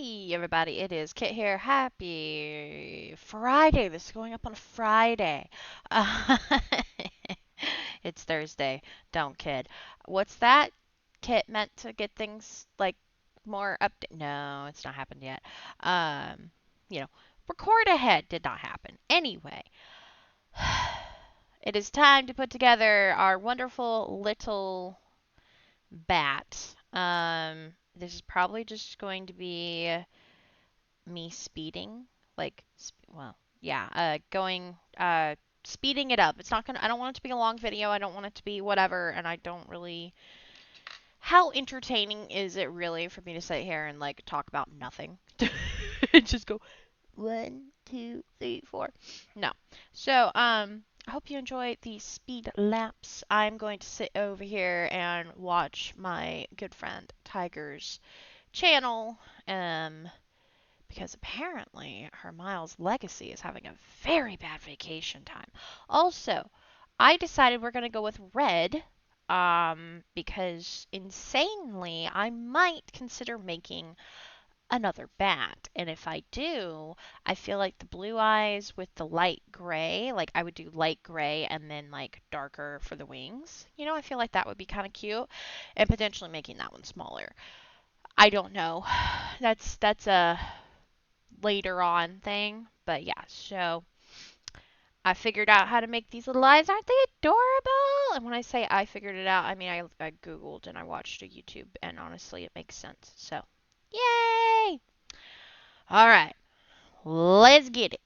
Hey everybody, it is Kit here. Happy Friday. This is going up on a Friday. Uh, it's Thursday. Don't kid. What's that? Kit meant to get things like more up. No, it's not happened yet. Um, you know, record ahead did not happen. Anyway, it is time to put together our wonderful little bat. This is probably just going to be me speeding, like, well, yeah, going, speeding it up. It's not gonna, I don't want it to be a long video. I don't want it to be whatever, and I don't really, how entertaining is it really for me to sit here and, like, talk about nothing? Just go, one, two, three, four. No. So, I hope you enjoy these speed laps. I'm going to sit over here and watch my good friend Tiger's channel. Because apparently her Miles Legacy is having a very bad vacation time. Also, I decided we're going to go with red because insanely I might consider making another bat. And if I do, I feel like the blue eyes with the light gray, like I would do light gray and then like darker for the wings. You know, I feel like that would be kind of cute and potentially making that one smaller. I don't know. That's a later on thing. But yeah, so I figured out how to make these little eyes. Aren't they adorable? And when I say I figured it out, I mean I Googled and I watched a YouTube, and honestly, it makes sense. So, yay! All right, let's get it.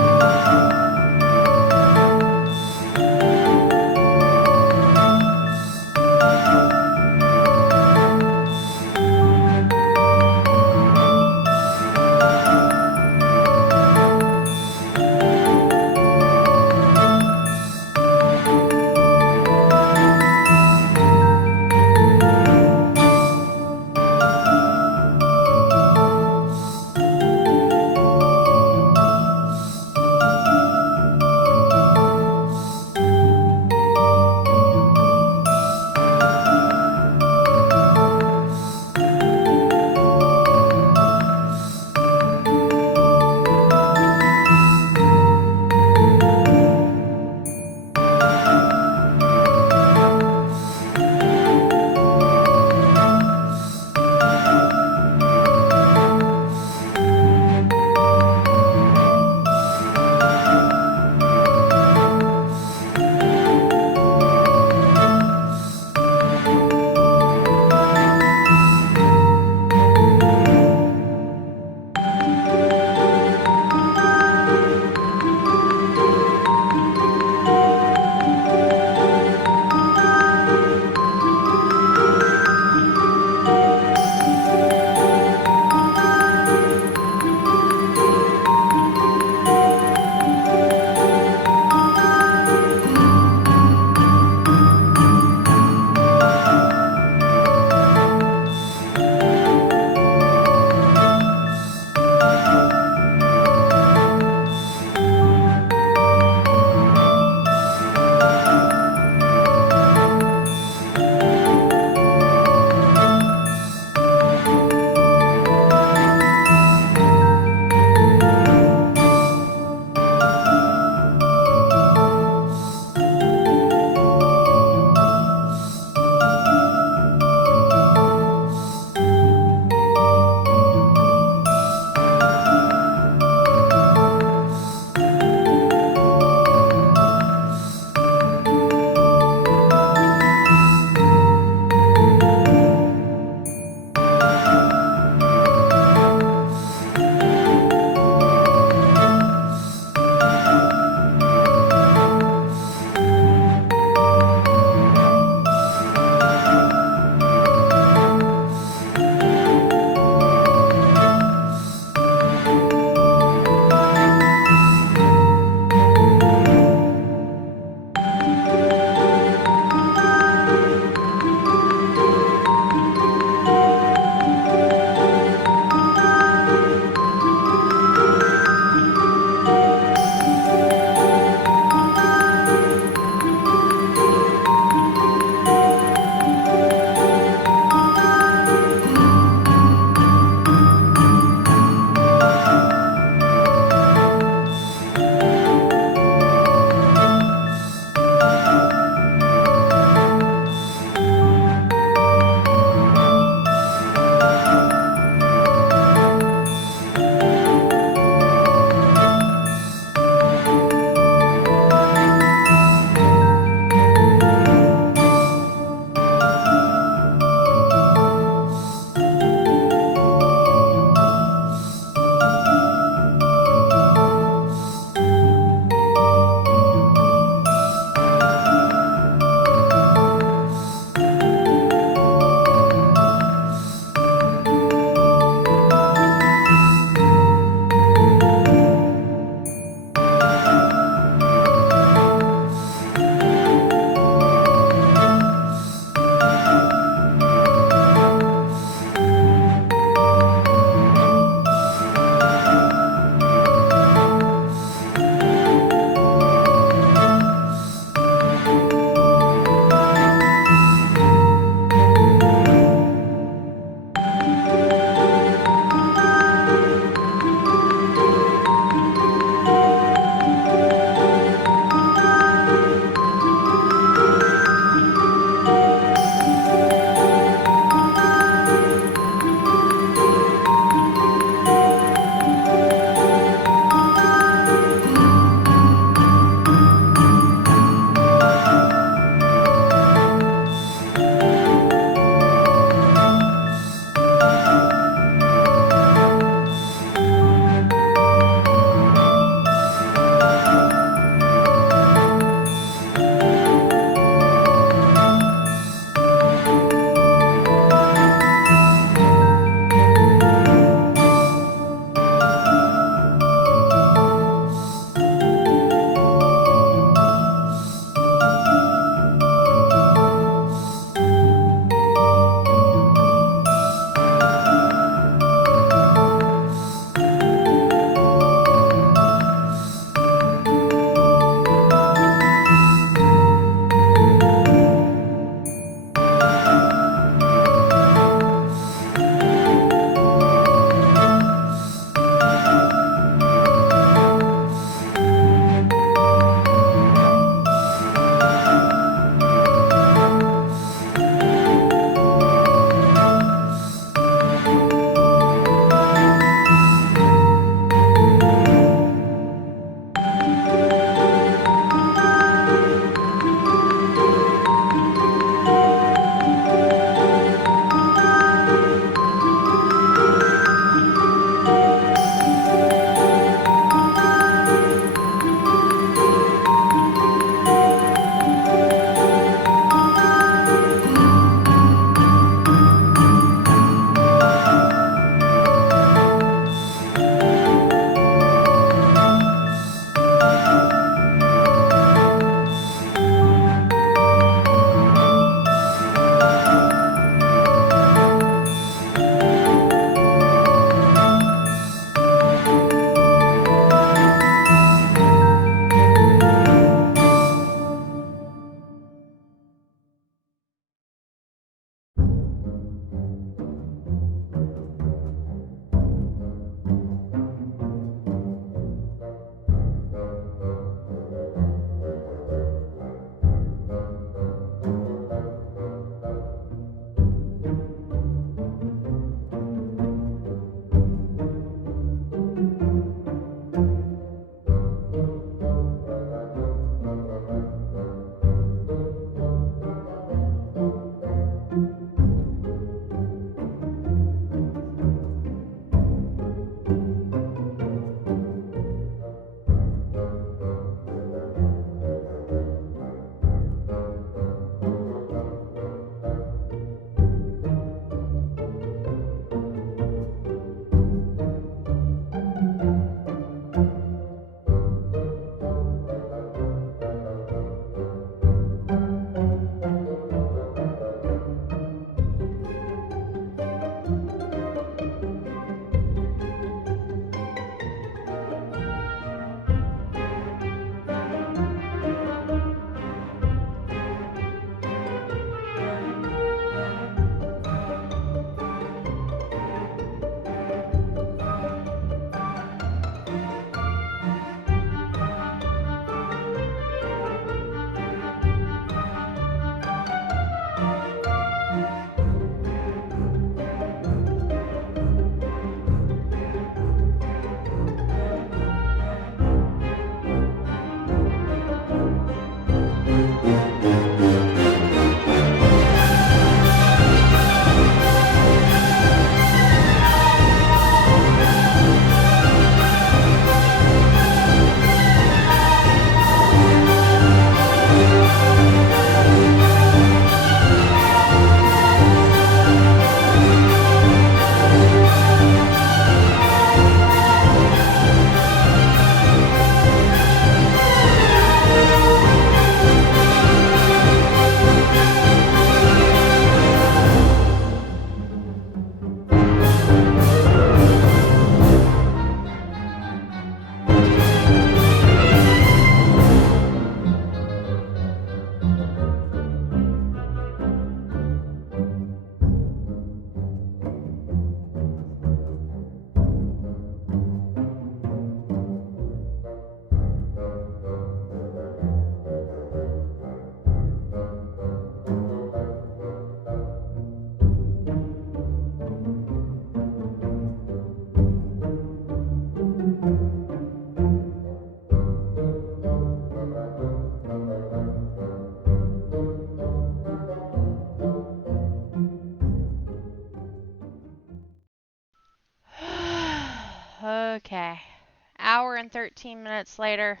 and 13 minutes later,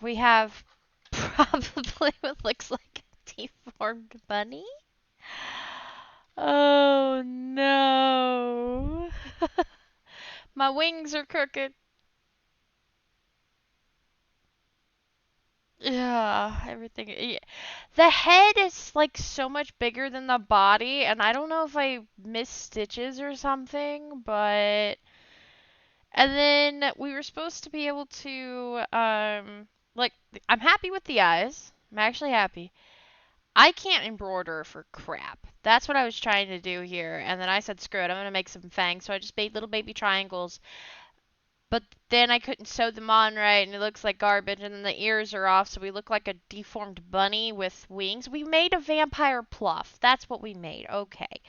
we have probably what looks like a deformed bunny. Oh no. My wings are crooked. Yeah, everything. Yeah. The head is like so much bigger than the body, and I don't know if I missed stitches or something, but. And then we were supposed to be able to, like, I'm happy with the eyes. I'm actually happy. I can't embroider for crap. That's what I was trying to do here, and then I said, screw it, I'm gonna make some fangs. So I just made little baby triangles, but then I couldn't sew them on right, and it looks like garbage, and then the ears are off, so we look like a deformed bunny with wings. We made a vampire pluff. That's what we made. Okay.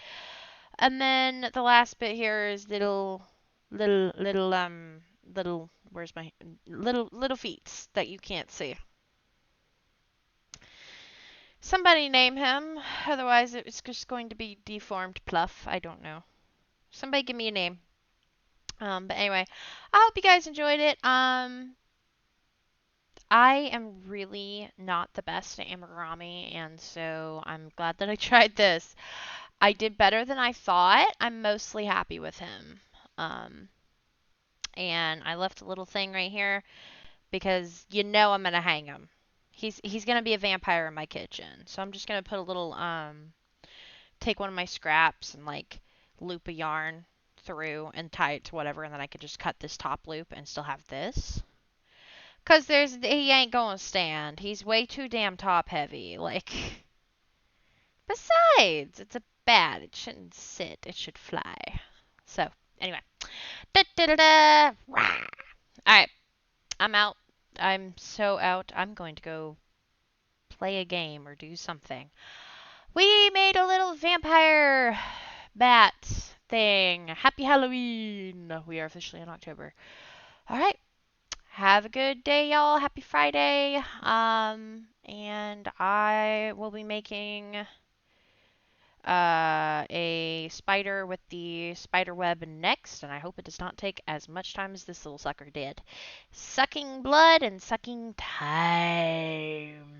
And then the last bit here is little, where's my, little feet that you can't see. Somebody name him, otherwise it's just going to be deformed pluff. I don't know. Somebody give me a name. But anyway, I hope you guys enjoyed it. I am really not the best at amigurumi, and so I'm glad that I tried this. I did better than I thought. I'm mostly happy with him. Um, and I left a little thing right here because you know I'm gonna hang him. He's gonna be a vampire in my kitchen, so I'm just gonna put a little take one of my scraps and like loop a yarn through and tie it to whatever, and then I could just cut this top loop and still have this. Cause he ain't gonna stand. He's way too damn top heavy. Like, besides, it's a bat. It shouldn't sit. It should fly. So anyway, da da da da. Rah. All right, I'm out. I'm so out. I'm going to go play a game or do something. We made a little vampire bat thing. Happy Halloween. We are officially in October. All right. Have a good day, y'all. Happy Friday. And I will be making a spider with the spider web next, and I hope it does not take as much time as this little sucker did. Sucking blood and sucking time.